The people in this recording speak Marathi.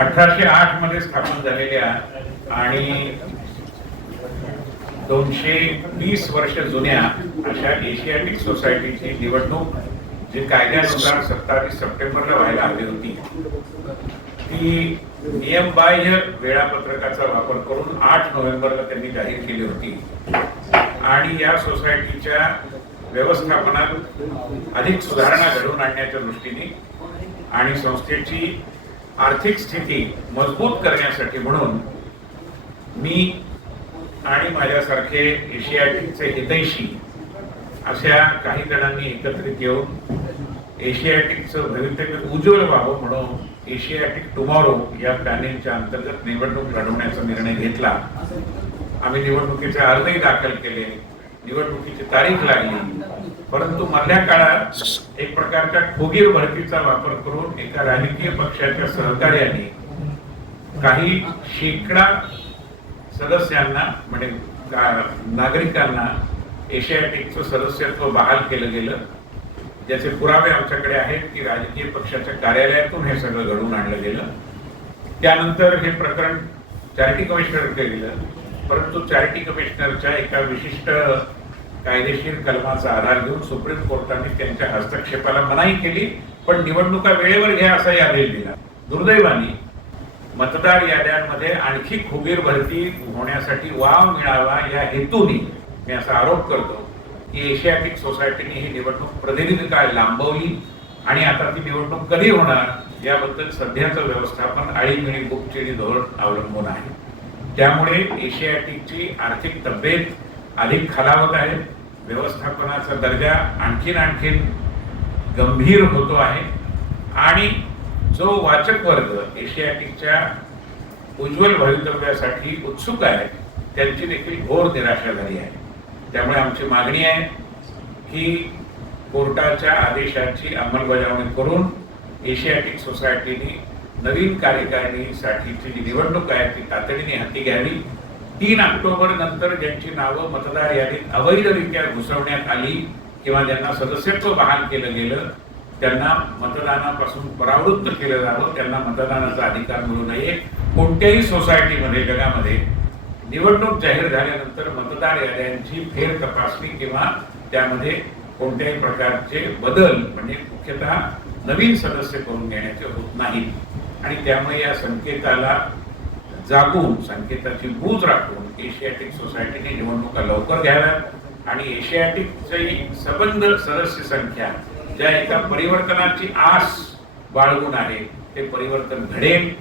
1808 मध्ये स्थापन झालेल्या आणि 220 वर्ष जुन्या अशा एशियाटिक सोसायटीची निवडणूक जी कायद्यानुसार 27 सप्टेंबरला व्हायला हवी होती, ती नियमबाह्य वेळापत्रकाचा वापर करून 8 नोव्हेंबरला त्यांनी जाहीर केली होती आणि या सोसायटीच्या व्यवस्थापनात अधिक सुधारणा घडवून आणण्याच्या दृष्टीने आणि संस्थेची आर्थिक स्थिती मजबूत करण्यासाठी म्हणून मी आणि माझ्यासारखे एशियाटिकचे हितैषी अशा काही जणांनी एकत्रित येऊन एशियाटिकचं भवितव्य उज्ज्वल व्हावं म्हणून एशियाटिक टुमॉरो या प्लॅनिंगच्या अंतर्गत निवडणूक लढवण्याचा निर्णय घेतला. आम्ही निवडणुकीचे अर्जही दाखल केले, निवडणुकीची तारीख लागली, परंतु मधल्या काळात एक प्रकारच्या फुगीर भरतीचा वापर करून एका राजकीय पक्षाच्या सहकार्याने काही शेकडा सदस्यांना म्हणजे नागरिकांना एशियाटिकचं सदस्यत्व बहाल केलं गेलं, ज्याचे पुरावे आमच्याकडे आहेत की राजकीय पक्षाच्या कार्यालयातून हे सगळं घडवून आणलं गेलं. त्यानंतर हे प्रकरण चॅरिटी कमिशनरकडे गेलं, परंतु चॅरिटी कमिशनरच्या एका विशिष्ट कायदेशीर कलमाचा आधार घेऊन सुप्रीम कोर्टाने त्यांच्या हस्तक्षेपाला मनाई केली, पण निवडणुका वेळेवर घ्या असाही आदेश दिला. दुर्दैवाने मतदार याद्यांमध्ये आणखी फुगीर भरती होण्यासाठी वाव मिळावा या हेतूने मी असा आरोप करतो की एशियाटिक सोसायटीने ही निवडणूक प्रतिनिधी काळ लांबवली आणि आता ती निवडणूक कधी होणार याबद्दल सध्याचं व्यवस्थापन आळीमिळी गुपचिडी धोरण अवलंबून आहे. त्यामुळे एशियाटिकची आर्थिक तब्येत अधिक खालावत आहे, व्यवस्थापनाचा दर्जा आणखीन गंभीर होतो आहे आणि जो वाचक वर्ग एशियाटिकच्या उज्ज्वल भवितव्यासाठी उत्सुक आहे त्यांची देखील घोर निराशा झाली आहे. त्यामुळे आमची मागणी आहे की कोर्टाच्या आदेशाची अंमलबजावणी करून एशियाटिक सोसायटीने नवीन कार्यकारिणीसाठीची जी निवडणूक आहे ती तातडीने हाती घ्यावी. 3 ऑक्टोबर नंतर ज्यांची नावं मतदार यादीत अवैधरित्या घुसवण्यात आली किंवा ज्यांना सदस्यत्व बहाल केलं गेलं त्यांना मतदानापासून परावृत्त केलं जावं, त्यांना मतदानाचा अधिकार मिळू नये. कोणत्याही सोसायटीमध्ये जगामध्ये निवडणूक जाहीर झाल्यानंतर मतदार याद्यांची फेर तपासणी किंवा त्यामध्ये कोणत्याही प्रकारचे बदल म्हणजे मुख्यतः नवीन सदस्य करून घेण्याचे होत नाही आणि त्यामुळे या संकेताला जागून संकेताची बूज राखून एशियाटिक सोसायटीने निवडणुका लवकर घ्याव्यात आणि एशियाटिकची सबंध सदस्य संख्या ज्या एका परिवर्तनाची आस बाळगून आहे ते परिवर्तन घडेल.